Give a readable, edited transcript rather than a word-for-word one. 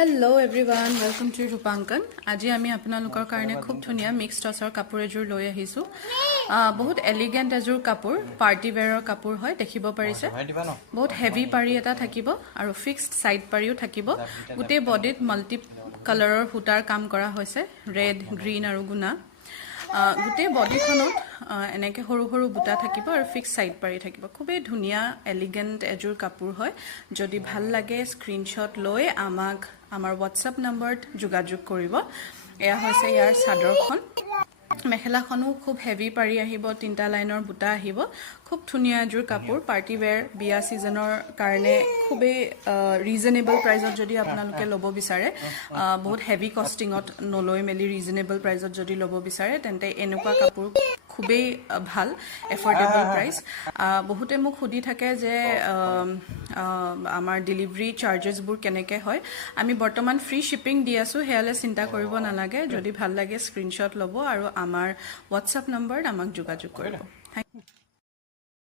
Hello everyone, welcome to Rupankan. আজি আমি আপোনালোকৰ কাৰণে খুব ধুনিয়া মিক্স টছৰ কাপোৰ এজোৰ লৈ আহিছো। বহুত এলিগেন্ট এজোৰ কাপোৰ, পাৰ্টি ওয়্যাৰৰ কাপোৰ হয়, দেখিব পাৰিছে। বহুত হেভি পাৰি এটা থাকিব আৰু ফিক্সড সাইড পাৰিও থাকিব। গুটে বডিত মাল্টি কালাৰৰ হুটাৰ কাম কৰা হৈছে, ৰেড, গ্ৰীন আৰু গুনা। গুটে বডিখনত এনেকে সৰু সৰু বুটা থাকিব আৰু ফিক্স সাইড পাৰি থাকিব। খুবেই ধুনিয়া এলিগেন্ট এজোৰ কাপোৰ হয়। যদি ভাল লাগে স্ক্ৰিনশ্বট লৈ আমাক আমাৰ WhatsApp নম্বৰত যোগাযোগ কৰিব। এয়া হৈছে ইয়াৰ চাদৰখন। মেখেলাখনো খুব হেভি পাৰি আহিব, তিনটা লাইনৰ বুটা আহিব। খুব ধুনিয়া এজোৰ কাপোৰ, পাৰ্টি ওয়্যাৰ বিয়া সিজনৰ কাৰণে খুবেই ৰিজনেবল প্ৰাইজত যদি আপোনালোকে ল'ব বিচাৰে, বহুত হেভি কষ্টিঙত নলৈ মেলি ৰিজনেবল প্ৰাইজত যদি ল'ব বিচাৰে তেন্তে এনেকুৱা কাপোৰ খুবেই ভাল, এফৰ্ডেবল প্ৰাইস। বহুতে মোক সুধি থাকে যে আমাৰ ডেলিভাৰী চাৰ্জেছবোৰ কেনেকৈ হয়। আমি বৰ্তমান ফ্ৰী শিপিং দি আছো, হেয়ালে চিন্তা কৰিব নালাগে। যদি ভাল লাগে স্ক্ৰিনশ্বট ল'ব আৰু আমাৰ WhatsApp নম্বৰত আমাক যোগাযোগ কৰিব।